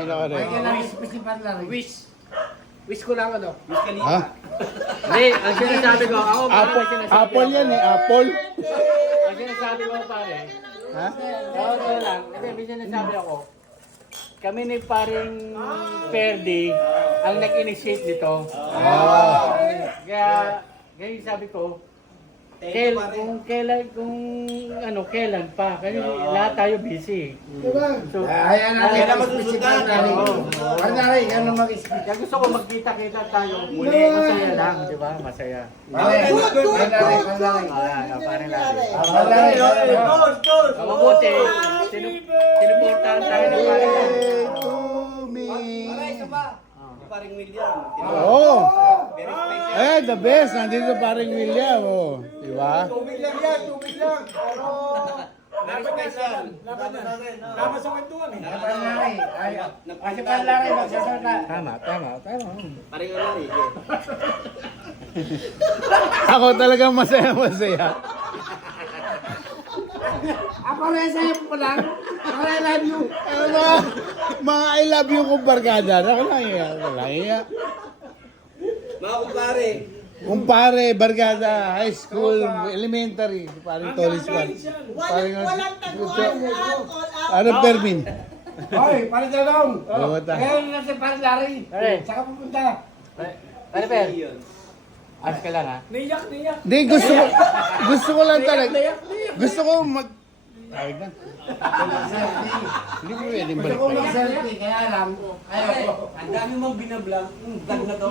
Hindi na correct. Wish. Wish ko lang ano. Wiz Khalifa. Ha? Hindi, ang sinasabi ko, ako Apple, apple yan eh, apple. Ang sinasabi ko pare, Ha? okay lang, kasi may sinasabi ako, kami ni paring Ferdi ang nag-initiate nito. Kaya yung sabi ko, kailan pa, kasi lahat tayo busy. So, Ayan natin. Kailan masusundan? Pare, ano mag-speak? kaya gusto ko magkita-kita tayo muli, masaya lang, di ba? Masaya. Pare, Parang lagi. Goals! Mabuti, sinuportahan tayo ng parang lagi. Aray, isa pa. Paring William. Oo. Very special. Eh, the best. Nandito paring William. Oh. Di ba? Tubig lang yan, tubig lang. Pero, Very special. tama sa kwentuhan eh. Kasi panlaki magsasalita. Tama. Paring ano eh. Ako talagang masaya. Ako rin sa'yo po lang. Ako I love you. Ano? Mga I love you kong barkada. Ako lang iya. Mga kumpare. Kumpare, barkada, high school, elementary. Parang Tolis One. Walang taguan na all Ano, Permin? Hoy, pare dalawang. Bumata. Ngayon na si Pare Larry. Pare. Saka pupunta. Pare, Per, ayos ka lang ha? Hindi, gusto ko lang talaga. Gusto ko mag... Tawag na. Hindi ko pwedeng Gusto balik ko pa. mag-selfie, kaya lang. Ayaw ko. Ang dami mong binablog. Vlog na to.